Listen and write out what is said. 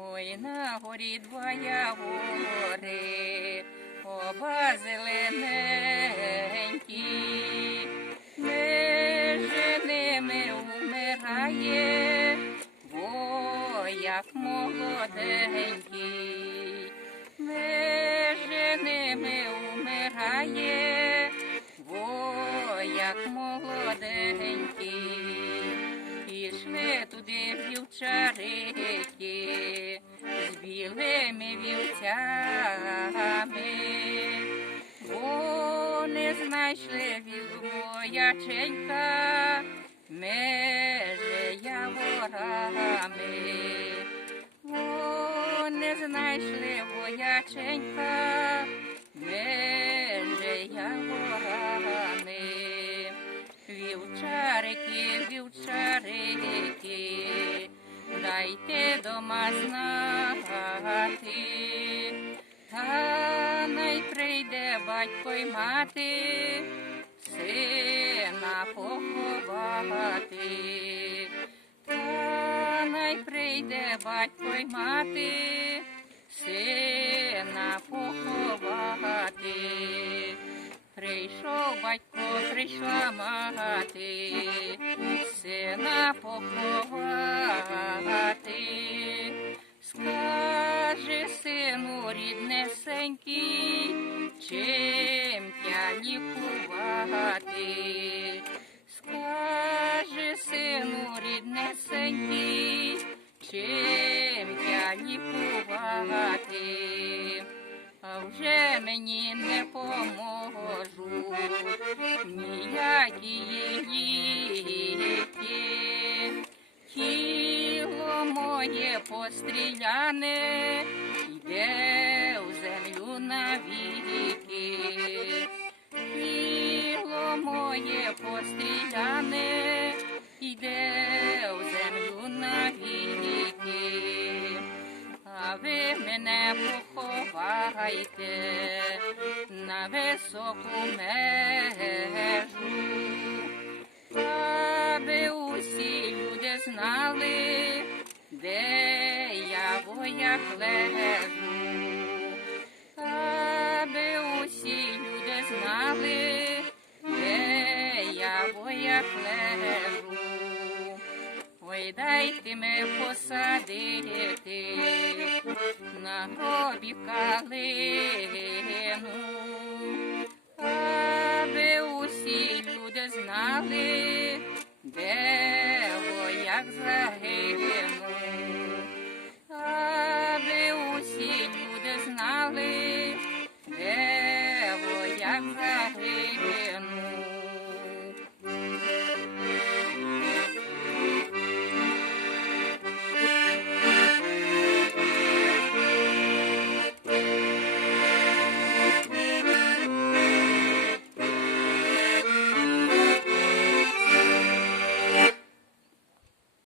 Ой, на горі два гори, оба зелененькі, між ними умирає, вояк молоденький, між вівцями, вони знайшли мояченька меже яворами. Вони знайшли вояченька меже дайте дома знати, та най прийде батько й мати, сина поховати, та най прийде батько й мати, сина прийшла мати, сина поховати. Скажи, сину ріднесенький, чим тя лікувати. Скажи, сину ріднесенький, чим тя лікувати. А вже мені не Моє постріляне йде у землю навіки. Тіло моє постріляне йде у землю навіки. А ви мене поховайте на високу межу, я лежу, аби усі люди знали, де я вояк лежу. Ой, дайте ми посадити. На гробі калину,